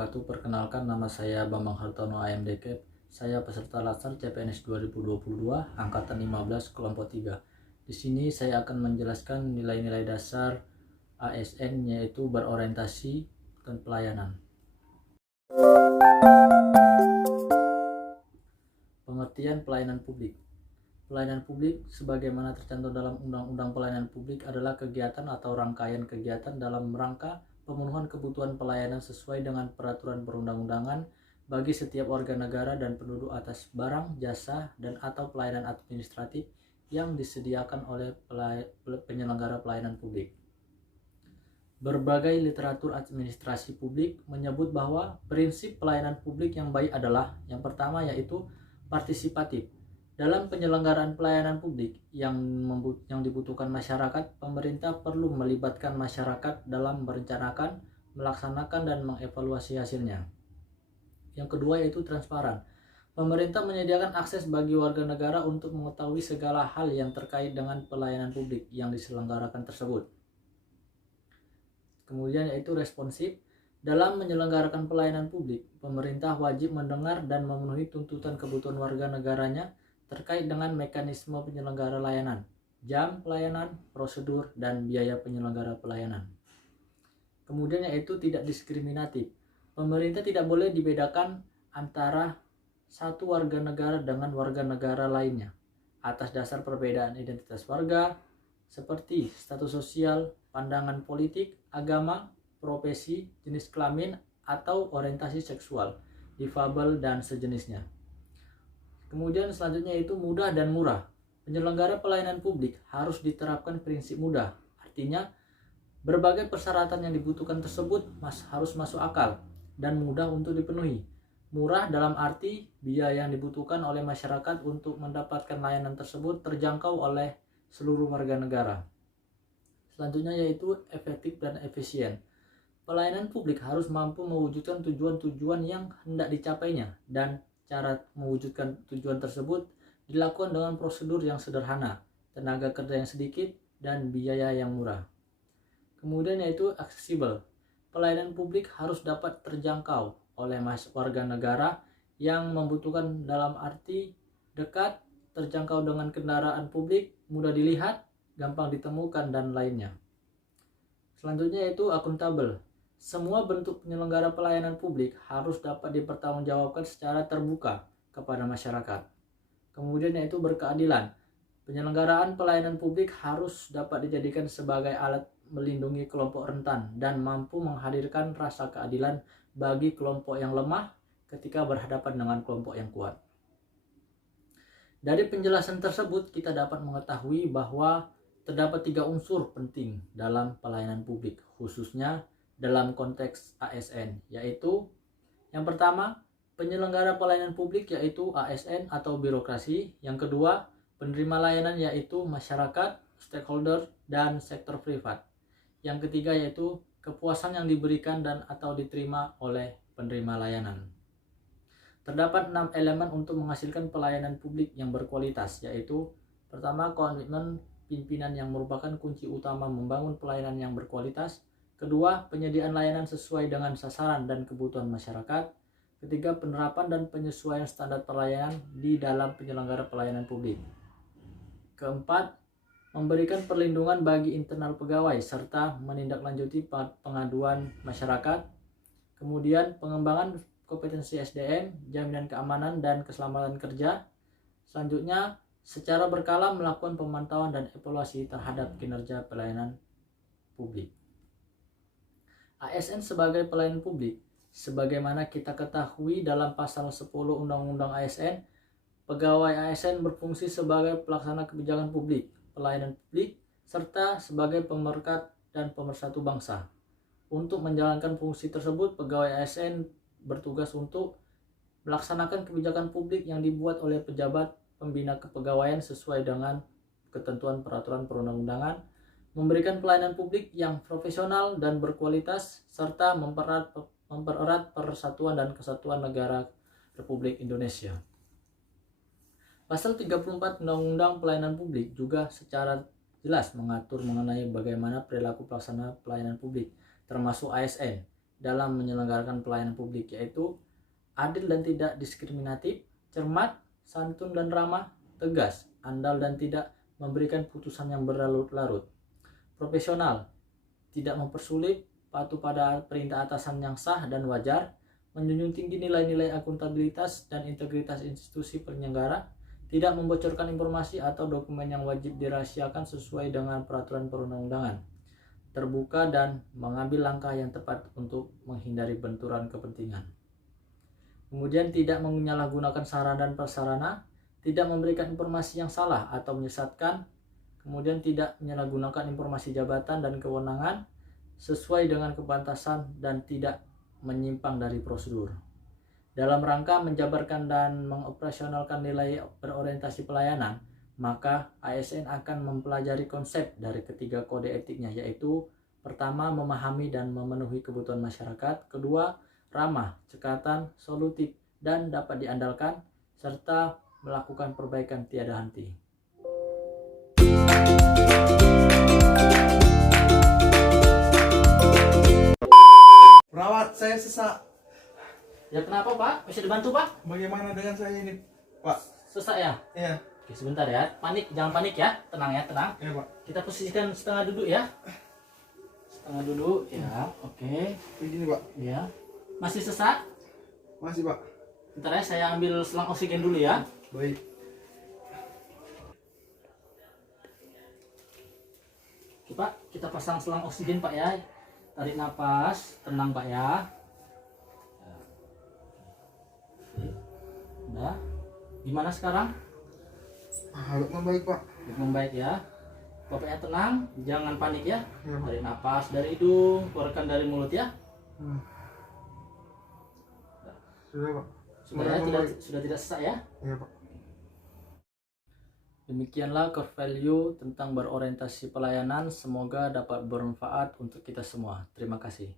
wabarakatuh. Perkenalkan, nama saya Bambang Hartono AMDK. Saya peserta Latsar CPNS 2022 angkatan 15 kelompok 3. Di sini saya akan menjelaskan nilai-nilai dasar ASN, yaitu berorientasi dan pelayanan. Pengertian pelayanan publik. Pelayanan publik sebagaimana tercantum dalam Undang-Undang Pelayanan Publik adalah kegiatan atau rangkaian kegiatan dalam rangka pemenuhan kebutuhan pelayanan sesuai dengan peraturan perundang-undangan bagi setiap warga negara dan penduduk atas barang, jasa, dan atau pelayanan administratif yang disediakan oleh penyelenggara pelayanan publik. Berbagai literatur administrasi publik menyebut bahwa prinsip pelayanan publik yang baik adalah yang pertama, yaitu partisipatif. Dalam penyelenggaraan pelayanan publik yang dibutuhkan masyarakat, pemerintah perlu melibatkan masyarakat dalam merencanakan, melaksanakan, dan mengevaluasi hasilnya. Yang kedua yaitu transparan. Pemerintah menyediakan akses bagi warga negara untuk mengetahui segala hal yang terkait dengan pelayanan publik yang diselenggarakan tersebut. Kemudian yaitu responsif. Dalam menyelenggarakan pelayanan publik, pemerintah wajib mendengar dan memenuhi tuntutan kebutuhan warga negaranya terkait dengan mekanisme penyelenggara layanan, jam pelayanan, prosedur, dan biaya penyelenggara pelayanan. Kemudian yaitu tidak diskriminatif. Pemerintah tidak boleh dibedakan antara satu warga negara dengan warga negara lainnya atas dasar perbedaan identitas warga seperti status sosial, pandangan politik, agama, profesi, jenis kelamin, atau orientasi seksual, difabel, dan sejenisnya. Kemudian selanjutnya itu mudah dan murah. Penyelenggara pelayanan publik harus diterapkan prinsip mudah. Artinya, berbagai persyaratan yang dibutuhkan tersebut harus masuk akal dan mudah untuk dipenuhi. Murah dalam arti biaya yang dibutuhkan oleh masyarakat untuk mendapatkan layanan tersebut terjangkau oleh seluruh warga negara. Selanjutnya yaitu efektif dan efisien. Pelayanan publik harus mampu mewujudkan tujuan-tujuan yang hendak dicapainya, dan cara mewujudkan tujuan tersebut dilakukan dengan prosedur yang sederhana, tenaga kerja yang sedikit, dan biaya yang murah. Kemudian yaitu aksesibel. Pelayanan publik harus dapat terjangkau oleh warga negara yang membutuhkan dalam arti dekat, terjangkau dengan kendaraan publik, mudah dilihat, gampang ditemukan, dan lainnya. Selanjutnya yaitu akuntabel. Semua bentuk penyelenggara pelayanan publik harus dapat dipertanggungjawabkan secara terbuka kepada masyarakat. Kemudian yaitu berkeadilan. Penyelenggaraan pelayanan publik harus dapat dijadikan sebagai alat melindungi kelompok rentan dan mampu menghadirkan rasa keadilan bagi kelompok yang lemah ketika berhadapan dengan kelompok yang kuat. Dari penjelasan tersebut kita dapat mengetahui bahwa terdapat 3 unsur penting dalam pelayanan publik, khususnya dalam konteks ASN, yaitu yang pertama, penyelenggara pelayanan publik yaitu ASN atau birokrasi. Yang kedua, penerima layanan yaitu masyarakat, stakeholder, dan sektor privat. Yang ketiga yaitu kepuasan yang diberikan dan atau diterima oleh penerima layanan. Terdapat 6 elemen untuk menghasilkan pelayanan publik yang berkualitas, yaitu pertama, komitmen pimpinan yang merupakan kunci utama membangun pelayanan yang berkualitas. Kedua, penyediaan layanan sesuai dengan sasaran dan kebutuhan masyarakat. Ketiga, penerapan dan penyesuaian standar pelayanan di dalam penyelenggara pelayanan publik. Keempat, memberikan perlindungan bagi internal pegawai serta menindaklanjuti pengaduan masyarakat. Kemudian, pengembangan kompetensi SDM, jaminan keamanan dan keselamatan kerja. Selanjutnya, secara berkala melakukan pemantauan dan evaluasi terhadap kinerja pelayanan publik. ASN sebagai pelayanan publik. Sebagaimana kita ketahui dalam pasal 10 Undang-Undang ASN, pegawai ASN berfungsi sebagai pelaksana kebijakan publik, pelayanan publik, serta sebagai pemerekat dan pemersatu bangsa. Untuk menjalankan fungsi tersebut, pegawai ASN bertugas untuk melaksanakan kebijakan publik yang dibuat oleh pejabat pembina kepegawaian sesuai dengan ketentuan peraturan perundang-undangan, memberikan pelayanan publik yang profesional dan berkualitas, serta mempererat persatuan dan kesatuan negara Republik Indonesia. Pasal 34 Undang-Undang Pelayanan Publik juga secara jelas mengatur mengenai bagaimana perilaku pelaksana pelayanan publik, termasuk ASN, dalam menyelenggarakan pelayanan publik, yaitu adil dan tidak diskriminatif, cermat, santun dan ramah, tegas, andal dan tidak memberikan putusan yang berlarut-larut, profesional, tidak mempersulit, patuh pada perintah atasan yang sah dan wajar, menjunjung tinggi nilai-nilai akuntabilitas dan integritas institusi penyelenggara, tidak membocorkan informasi atau dokumen yang wajib dirahasiakan sesuai dengan peraturan perundang-undangan, terbuka dan mengambil langkah yang tepat untuk menghindari benturan kepentingan. Kemudian tidak menyalahgunakan sarana dan prasarana, tidak memberikan informasi yang salah atau menyesatkan, kemudian tidak menyalahgunakan informasi jabatan dan kewenangan sesuai dengan kepantasan dan tidak menyimpang dari prosedur. Dalam rangka menjabarkan dan mengoperasionalkan nilai berorientasi pelayanan, maka ASN akan mempelajari konsep dari ketiga kode etiknya, yaitu pertama, memahami dan memenuhi kebutuhan masyarakat, kedua, ramah, cekatan, solutif, dan dapat diandalkan, serta melakukan perbaikan tiada henti. Perawat, saya sesak. Ya kenapa Pak? Bisa dibantu Pak? Bagaimana dengan saya ini, Pak? Sesak ya? Iya. Oke, sebentar ya. Panik, jangan panik ya. Tenang ya, tenang. Iya, Pak. Kita posisikan setengah duduk ya. Setengah duduk ya. Oke. Begini, Pak. Ya. Masih sesak? Masih, Pak. Bentar ya, saya ambil selang oksigen dulu ya. Baik. Oke Pak, kita pasang selang oksigen Pak ya. Tarik nafas, tenang Pak ya. Oke. Udah. Gimana sekarang? Agak membaik, Pak. Membaik ya. Bapaknya tenang, jangan panik ya. Iya, Pak. Tarik nafas dari hidung, keluarkan dari mulut ya. Sudah, Pak. Sudah tidak sesak ya. Iya, Pak. Demikianlah core value tentang berorientasi pelayanan. Semoga dapat bermanfaat untuk kita semua. Terima kasih.